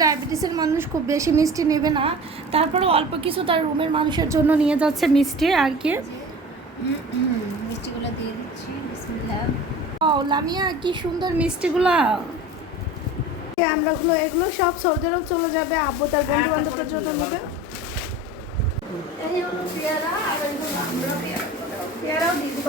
ডায়াবেটিসের মানুষ খুব বেশি মিষ্টি নেবে না। তারপরে অল্প কিছু তার রুমের মানুষের জন্য নিয়ে যাচ্ছে মিষ্টি আর কি। মিষ্টিগুলো দিয়ে দিচ্ছি ও লামিয়া কি সুন্দর মিষ্টিগুলা। আমরাগুলো এগুলো সব সৌদিরও চলে যাবে। আব্বু তার বন্ধু বান্ধবের জন্য নেবে। এই হলো পেয়ারা আর আমরা পেয়ারাগুলো। পেয়ারাও দিয়ে দিব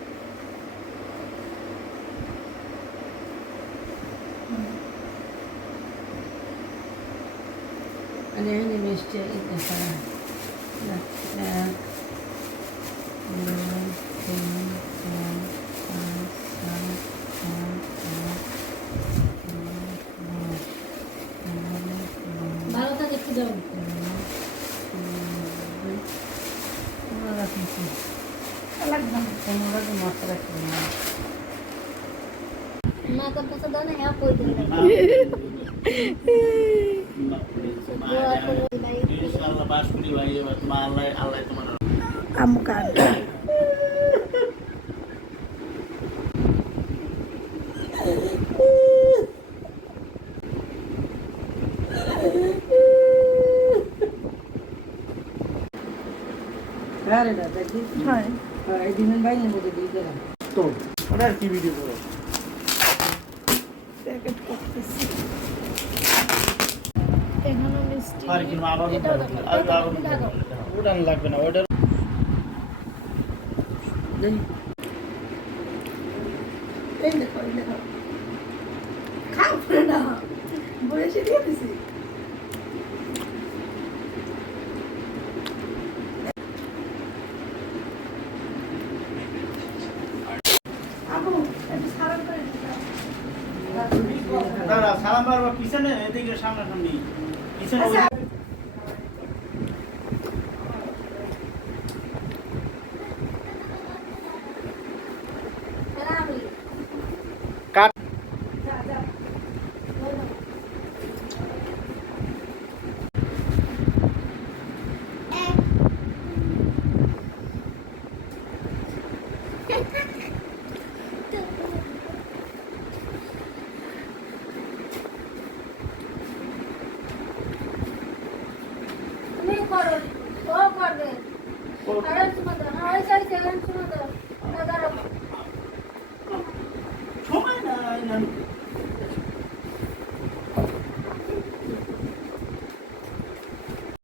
ভালো থাকে একটু দাও Ano natin ito? লাগবে না Ano ba ito masarap na? মা তো পয়সা দাও না হ্যাঁ কই দিলে আম্মু. হয় dala? তো ওটা আর কি ভিডিও করো প্যাকেট করতেছি এখানে মিষ্টি আর কি। আবার আর এটাও আবার দাও, দাও। ওটা লাগবে না ওটা এই দেখো এই দেখো। খাও পুরো না দিয়ে দিছি। সালাম বারবার পিছনে এদিকে সামনাসামনি। পিছনে আচ্ছা আমি কাট যা যা তুমি করো ও করবে আরে তুমি দাও